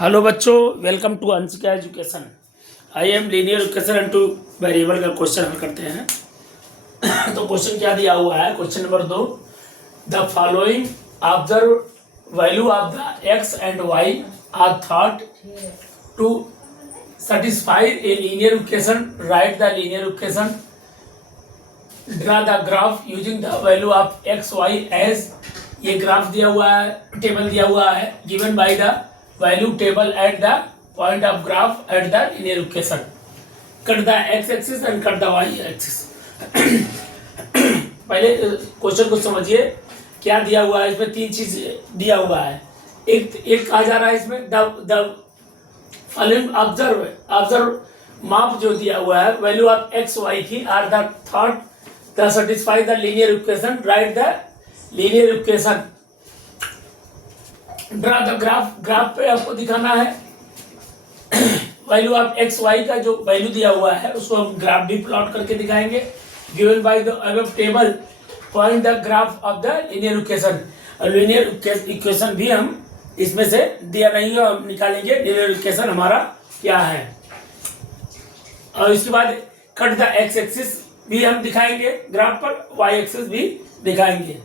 Hello बच्चों, welcome to Anshika education. I am linear equation and two variable का question हल करते हैं। तो क्वेश्चन क्या दिया हुआ है? Question number 2, the following observe value of the X and Y are thought to satisfy a linear equation. Write the linear equation. Draw the graph using the value of x y as. ये graph दिया हुआ है, table दिया हुआ है, given by the value table at the point of graph at the linear equation. Cut the x axis and cut the y axis. पहले question को समझिए, क्या दिया हुआ है इसमें? तीन चीज दिया हुआ है। एक कहा जा रहा है इसमें द फॉलोइंग ऑब्जर्व माप जो दिया हुआ है वैल्यू ऑफ एक्स वाई की are the thought the satisfy the linear equation. Write the linear equation. Draw the graph पे आपको दिखाना है वैल्यू ऑफ एक्स वाई का जो वैल्यू दिया हुआ है उसको हम ग्राफ भी प्लॉट करके दिखाएंगे. Given by the above table point the graph of the linear equation. Linear equation भी हम इसमें से दिया नहीं है, हम निकालेंगे लीनियर इक्वेशन हमारा क्या है. और इसके बाद कट द एक्स एक्सिस भी हम दिखाएंगे ग्राफ पर, वाई एक्सिस भी दिखाएंगे.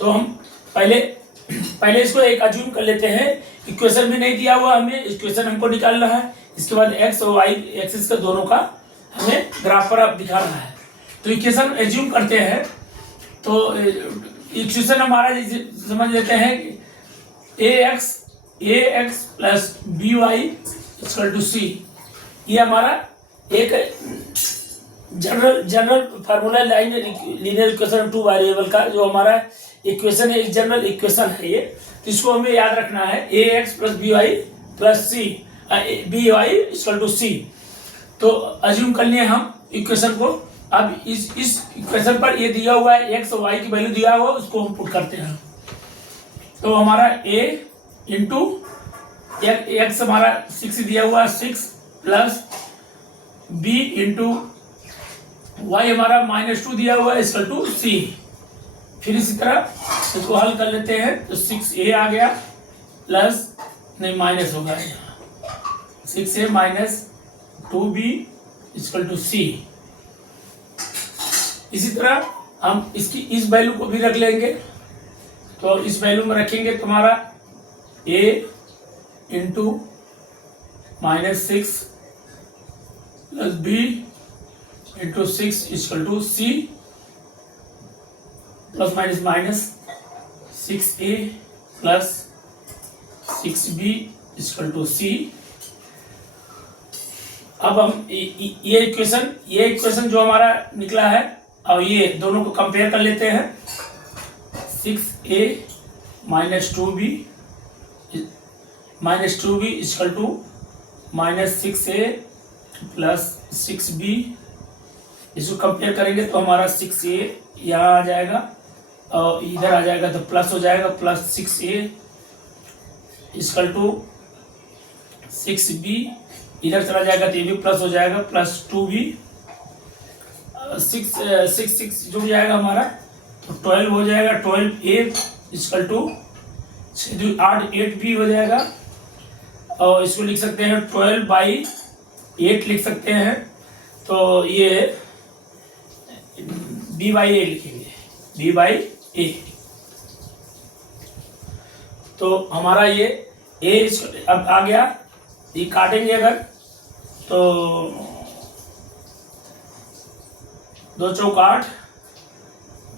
तो हम पहले इसको एक अज्यूम कर लेते हैं. इक्वेशन भी नहीं दिया हुआ हमें, इक्वेशन हमको निकालना है. इसके बाद एक्स और वाई एक्सिस का दोनों का हमें ग्राफ पर अब दिखाना है. तो इक्वेशन एज्यूम करते हैं. तो इक्वेशन हमारा समझ लेते हैं A X plus B Y equal to C. ये हमारा एक general formula line linear equation two variable का जो हमारा इक्वेशन है, एक जनरल इक्वेशन है ये. तो इसको हमें याद रखना है A X plus B Y plus C B Y equal to C. तो अज्यूम कर लिए हम इक्वेशन को. अब इस इक्वेशन पर ये दिया हुआ है एक्स और वाई की वैल्यू दिया हुआ है, उसको हम पुट करते हैं. तो हमारा a इंटू एक्स हमारा 6 दिया हुआ है, 6 प्लस b इंटू वाई हमारा -2 दिया हुआ है इक्वल टू c. फिर इसी तरह इसको हल कर लेते हैं. तो 6a आ गया प्लस नहीं माइनस होगा 6a minus 2b equal to c. इसी तरह हम इसकी इस वैल्यू को भी रख लेंगे. तो इस वैल्यू में रखेंगे तो हमारा a into -6 plus b into 6 equal to c plus minus minus 6a plus 6b equal to c. अब हम ये इक्वेशन जो हमारा निकला है और ये दोनों को कंपेयर कर लेते हैं. 6a minus 2b equal to -6a plus 6b. इसको कंपेयर करेंगे तो हमारा 6a यहाँ आ जाएगा और इधर आ जाएगा तो प्लस हो जाएगा, plus 6a equal to 6b. इधर चला जाएगा तो ये भी प्लस हो जाएगा, प्लस 2b. 6 जुड़ जाएगा हमारा तो 12 हो जाएगा. 12a इक्वल टू 8b हो जाएगा. और इसको लिख सकते हैं 12/8 लिख सकते हैं. तो ये b/a लिखेंगे, b/a. तो हमारा ये a अब आ गया. ये काटेंगे अगर तो 2 चौक 8,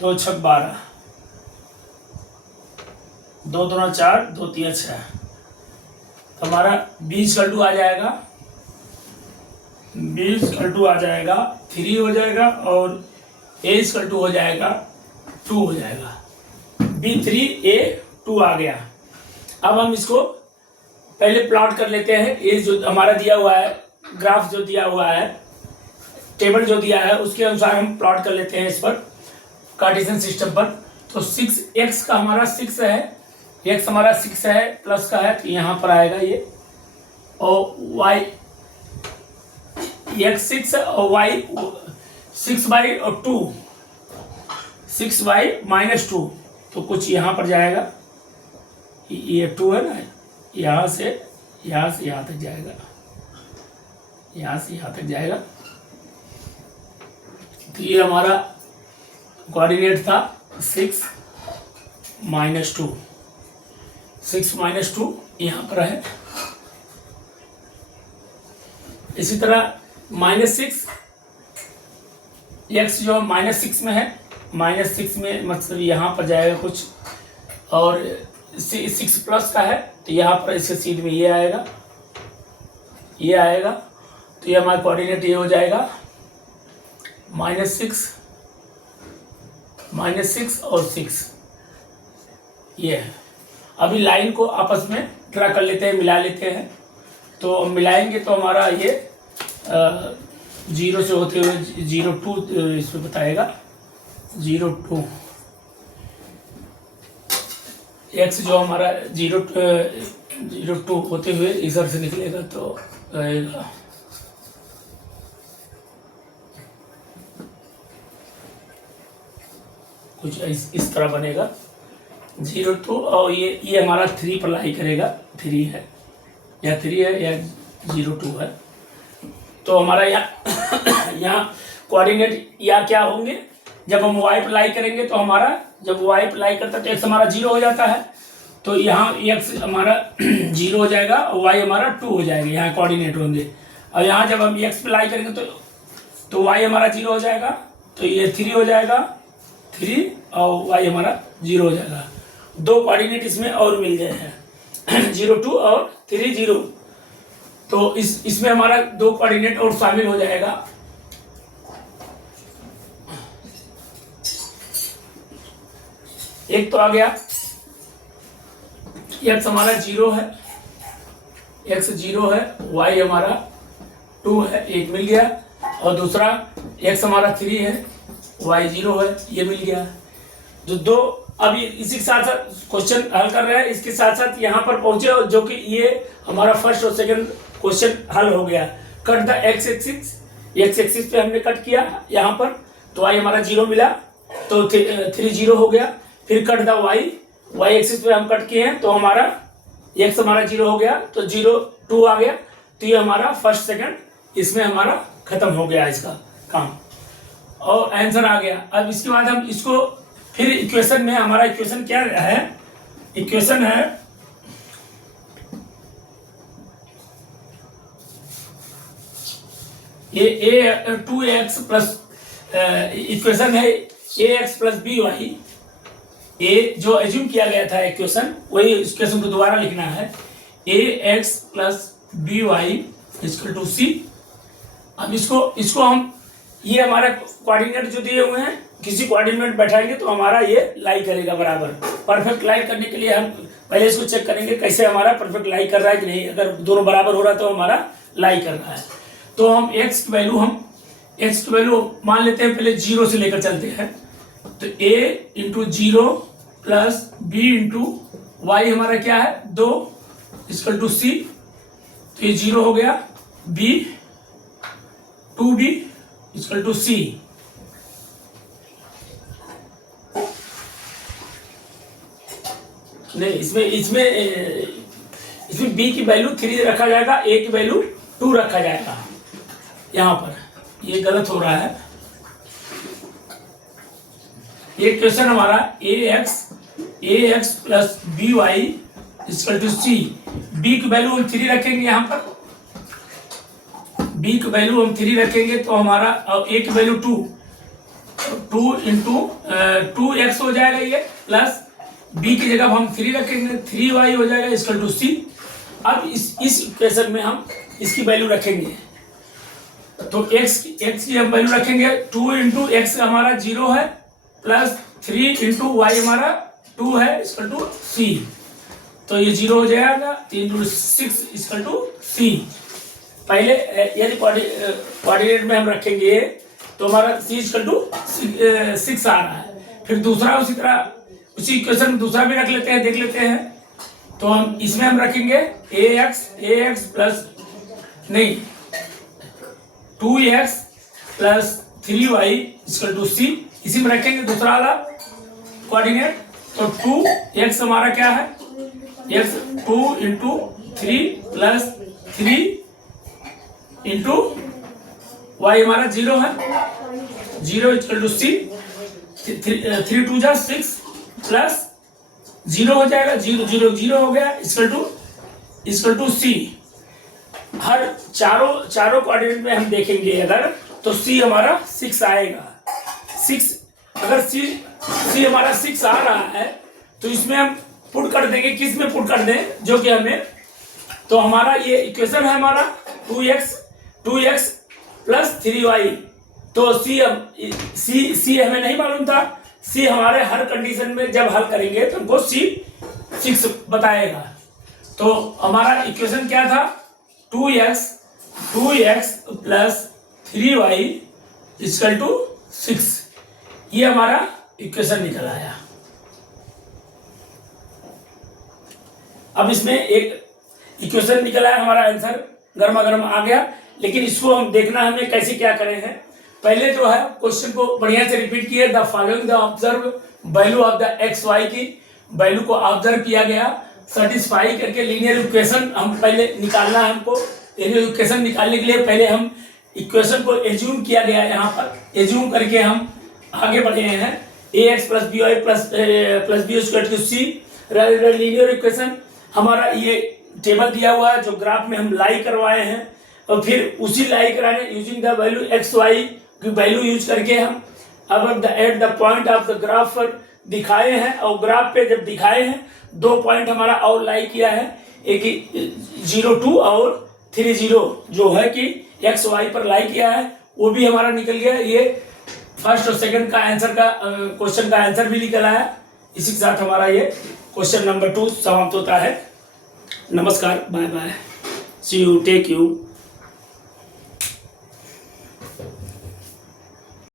2 छक 12, 2 दूना 4, 2 तिया 6. तो हमारा b इक्वल टू आ जाएगा, b इक्वल टू आ जाएगा 3 हो जाएगा और a इक्वल टू हो जाएगा 2 हो जाएगा. b3a2 आ गया. अब हम इसको पहले प्लॉट कर लेते हैं. ये जो हमारा दिया हुआ है ग्राफ, जो दिया हुआ है टेबल जो दिया है उसके अनुसार हम प्लॉट कर लेते हैं इस पर कार्टेशियन सिस्टम पर. तो 6x का हमारा 6 है, x हमारा 6 है प्लस का है तो यहाँ पर आएगा ये. और y x 6 और y 6/2 6/-2. तो कुछ यहाँ पर जाएगा, ये 2 है ना, यहाँ से यहाँ से यहाँ तक जाएगा, यहाँ से यहाँ तक जाएगा। तो ये हमारा कोऑर्डिनेट था 6 - 2, 6 - 2 यहाँ पर है। इसी तरह -6 x जो -6 में है, -6 में मतलब यहाँ पर जाएगा कुछ, और 6 प्लस का है तो यहाँ पर इसके सीध में ये आएगा, ये आएगा। तो ये हमारा कोऑर्डिनेट ये हो जाएगा -6 और 6, ये है। अभी लाइन को आपस में ड्रा कर लेते हैं, मिला लेते हैं। तो मिलाएंगे तो हमारा ये 0 से होते हुए 0,2 इसमें बताएगा, 0,2 x जो हमारा 0,2 होते हुए इधर से निकलेगा तो रहेगा कुछ इस तरह बनेगा 0,2, और ये हमारा 3 पर लाई करेगा, 3 है या 0,2 है। तो हमारा यहाँ कोऑर्डिनेट या क्या होंगे, जब हम y पर लाई करेंगे तो हमारा, जब y पर लाई करता है तो x हमारा 0 हो जाता है, तो यहाँ x हमारा 0 हो जाएगा और y हमारा 2 हो जाएगा, यहाँ कोऑर्डिनेट होंगे। और यहाँ जब हम x पर लाई करेंगे तो y हमारा 0 हो जाएगा, तो ये 3 हो जाएगा, 3, और y हमारा 0 हो जाएगा। 2 कोऑर्डिनेट इसमें और मिल गए हैं 0,2 और 3,0। तो इसमें हमारा 2 कोऑर्डिनेट और शामिल हो जाएगा। एक तो आ गया x हमारा 0 है, x 0 है, y हमारा 2 है, एक मिल गया। और दूसरा x हमारा 3 है, y 0 है, ये मिल गया। जो 2 अभी इसी के साथ साथ क्वेश्चन हल कर रहे हैं, इसके साथ साथ यहाँ पर पहुंचे, जो कि ये हमारा फर्स्ट और सेकंड क्वेश्चन हल हो गया। कट द x एक्सिस पे हमने कट किया यहाँ पर, तो y हमारा 0 मिला, तो 3 0 हो गया। फिर कट द y एक्सिस पे हम कट किए हैं, तो हमारा x हमारा 0 हो गया, तो 0,2 आ गया। तो ये हमारा फर्स्ट सेकंड इसमें हमारा खत्म हो गया इसका काम, और आंसर आ गया। अब इसके बाद हम इसको फिर इक्वेशन में, हमारा इक्वेशन क्या है, इक्वेशन है ये 2x प्लस, इक्वेशन है ax प्लस by। ए जो एज्यूम किया गया था इक्वेशन, वही इक्वेशन को दोबारा लिखना है, ax plus by equal to c। अब इसको हम, ये हमारा कोऑर्डिनेट जो दिए हुए हैं, किसी कोऑर्डिनेट बैठाएंगे तो हमारा ये लाई करेगा बराबर। परफेक्ट लाई करने के लिए हम पहले इसको चेक करेंगे कैसे हमारा परफेक्ट लाई कर रहा है कि नहीं। अगर दोनों बराबर हो रहा है तो हमारा लाई कर रहा है। तो हम x की वैल्यू मान लेते हैं, पहले 0 से लेकर चलते हैं। तो a into 0 plus b into Y हमारा क्या है 2 इक्वल टू c। तो ये 0 हो गया, b 2b equal to c। नहीं, इसमें b की वैल्यू 3 रखा जाएगा, a की वैल्यू 2 रखा जाएगा। यहाँ पर ये गलत हो रहा है। ये क्वेश्चन हमारा ax plus by equal to c। b की वैल्यू हम 3 रखेंगे, यहाँ पर b की वैल्यू हम 3 रखेंगे तो हमारा, और a की वैल्यू 2 इंटू 2x हो जाएगा ये, प्लस b की जगह हम 3 रखेंगे, 3y हो जाएगा इक्वल टू c। अब इस इक्वेशन में हम इसकी वैल्यू रखेंगे, तो x की हम वैल्यू रखेंगे 2 इंटू एक्स हमारा 0 है, प्लस 3 इंटू वाई हमारा 2 है इक्वल टू c। तो ये 0 हो जाएगा, 3 इंटू 6 इक्वल टू c। पहले यदि कोऑर्डिनेट में हम रखेंगे तो हमारा c इक्वल टू 6 आ रहा है। फिर दूसरा उसी तरह उसी इक्वेशन में दूसरा भी रख लेते हैं, देख लेते हैं। तो हम इसमें हम रखेंगे ax प्लस नहीं 2x plus 3y equal to c। इसी में रखेंगे दूसरा वाला कोऑर्डिनेट। तो 2x हमारा क्या है, x 2 into 3 plus 3 into Y हमारा 0 है, 0 इक्वल टू सी, 3 2 जा 6 प्लस 0 हो जाएगा, 0 0 0 हो गया, इक्वल टू सी। हर चारों कोऑर्डिनेट में हम देखेंगे अगर तो सी हमारा 6 आएगा। 6 अगर सी हमारा 6 आ रहा है तो इसमें हम पुट कर देंगे, किस में पुट कर दें, जो कि हमें, तो हमारा ये इक्वेशन है हमारा 2x प्लस 3y। तो सी हमें नहीं मालूम था, सी हमारे हर कंडीशन में जब हल करेंगे तो हमको सी 6 बताएगा। तो हमारा इक्वेशन क्या था, 2x plus 3y equal to 6, ये हमारा इक्वेशन निकल आया। अब इसमें एक इक्वेशन निकला है, हमारा आंसर गर्मा गर्म आ गया, लेकिन इसको हम देखना हमें कैसे क्या करें हैं। पहले जो है क्वेश्चन को बढ़िया से रिपीट किए, the following the observe value of the X Y की वैल्यू को ऑब्जर्व किया गया, सेटिस्फाई करके लीनियर इक्वेशन हम पहले निकालना है हमको। लीनियर इक्वेशन निकालने के लिए पहले हम इक्वेशन को एज्यूम किया गया, यहाँ पर एज्यूम करके हम आगे बढ़े हैं। ax plus B Y plus B square to C linear equation, हमारा ये टेबल दिया हुआ है जो ग्राफ में हम लाई करवाए हैं, और फिर उसी लाई कराने using the value X Y की वैल्यू यूज करके हम अब at the point of the graph पर दिखाए हैं, और ग्राफ पे जब दिखाए हैं 2 पॉइंट हमारा और लाई किया है, एक 02 और 30 जो है कि एक्स वाई पर लाई किया है, वो भी हमारा निकल गया। ये फर्स्ट और सेकंड का आंसर का क्वेश्चन का आंसर भी निकल आया। इसी के साथ हमारा ये क्वेश्चन नंबर 2 समाप्त होता है। नमस्कार, bye bye, see you, take you.